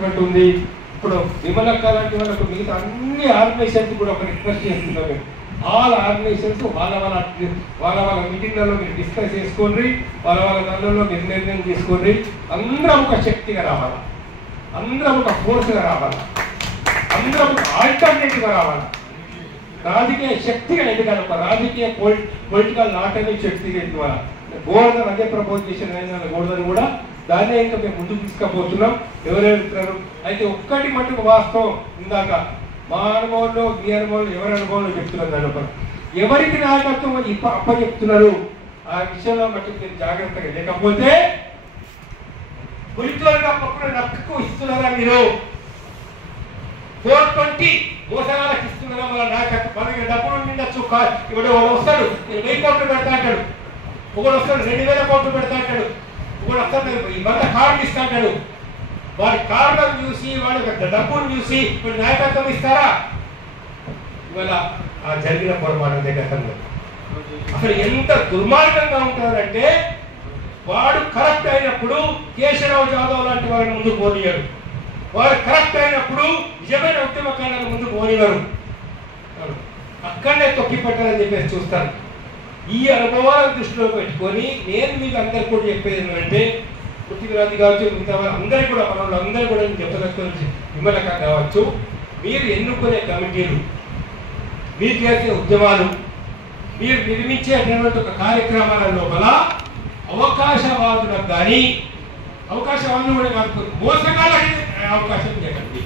Department ఉంది. ఇప్పుడు విమలక్క లాంటి వాళ్ళకు మిగతా అన్ని ఆర్గనైజేషన్స్ కూడా ఒక రిక్వెస్ట్ చేస్తున్నాం. ఆల్ ఆర్గనైజేషన్స్ వాళ్ళ మీటింగ్లలో మీరు డిస్కస్ చేసుకోండి, వాళ్ళ దానిలో మీరు నిర్ణయం తీసుకోండి. అందరం ఒక శక్తిగా రావాలి, అందరం ఒక ఫోర్స్గా రావాలి, అందరం ఒక ఆల్టర్నేటివ్గా రావాలి. రాజకీయ శక్తిగా ఎదగాలి, ఒక రాజకీయ పొలిటికల్ నాట్ అనే శక్తిగా ఎదుగువాలి. గోవర్ధన్ అదే ప్రపోజ్ చేసిన గోవర్ధన్ కూడా దాన్నే ఇంకా మేము ముందుకు తీసుకుపోతున్నాం. ఎవరెవరుతున్నారు అయితే ఒక్కటి మటుకు వాస్తవం, ఇందాక మా అనుభవంలో మీ అనుభవంలో ఎవరి అనుభవంలో చెప్తున్నారు, దాని ఎవరికి నాయకత్వం అప్ప చెప్తున్నారు ఆ విషయంలో మటుకు మీరు జాగ్రత్తగా లేకపోతే గురితోలుగా పక్కన నక్కకు ఇస్తున్నారా మీరు 420 మోసగాళ్ళకి ఇస్తున్నారా మన నాయకత్వం. మనకి డబ్బులు నిండొచ్చు, ఇప్పుడు వాడు వస్తాడు 1000 కోట్లు పెడతా అంటాడు, ఒకడు వస్తాడు 2000 కోట్లు పెడతా అంటాడు, ఒకడు వస్తాడు మళ్ళీ కార్డు ఇస్తా అంటాడు. వాడి కార్డులను చూసి వాడి డబ్బులు చూసి ఇప్పుడు నాయకత్వం ఇస్తారా? ఇవాళ ఆ జరిగిన పొరపాటు గతంలో అసలు ఎంత దుర్మార్గంగా ఉంటారంటే, వాడు కరెక్ట్ అయినప్పుడు కేశవరావు జాదవ్ లాంటి వారిని ముందు పోనీయరు, వాడు కరెక్ట్ అయినప్పుడు నిజమైన ఉద్యమకారులను ముందు పోనివారు, అక్కడనే తొక్కి పెట్టాలని చెప్పేసి చూస్తారు. ఈ అనుభవాలను దృష్టిలో పెట్టుకొని నేను మీకు అందరు కూడా చెప్పేది ఏంటంటే, పృథ్వీరాజు కావచ్చు, మిగతా అందరూ కూడా మన అందరూ కూడా చెప్పదలుచుకుని విమలక కావచ్చు, మీరు ఎన్నుకునే కమిటీలు, మీరు చేసే ఉద్యమాలు, మీరు నిర్మించేటువంటి ఒక కార్యక్రమాల లోపల అవకాశవాదులకు కానీ, అవకాశవాదులు కూడా కాదు మోసగాళ్ళకి అవకాశం ఇవ్వకండి.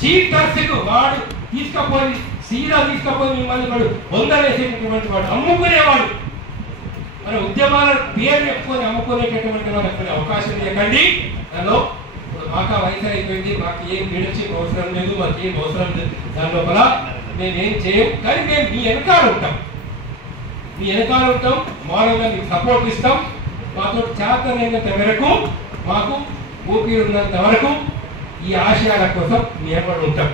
చీటర్స్కు వాడు తీసుకపోయి సీదా తీసుకపోయి మిమ్మల్ని వాడు బొందలేసేటటువంటి వాడు, అమ్ముకునేవాడు, మన ఉద్యమాల పేరు చెప్పుకొని అమ్ముకునేటటువంటి వాళ్ళకి అవకాశం ఇవ్వకండి. దానిలో మాకు వయసు అయిపోయింది, మాకు ఏం లీడర్షిప్ అవసరం లేదు, మాకు ఏం అవసరం లేదు, దాని లోపల మేమేం చేయం, కానీ మేము మీ వెనకాల ఉంటాం, మీ వెనకాల ఉంటాం, మానవుగా మీకు సపోర్ట్ ఇస్తాం. మాతో చేతనైనంత మేరకు, మాకు ఊపిరి ఉన్నంత వరకు ఈ ఆశయాల కోసం మేము ఉంటాం.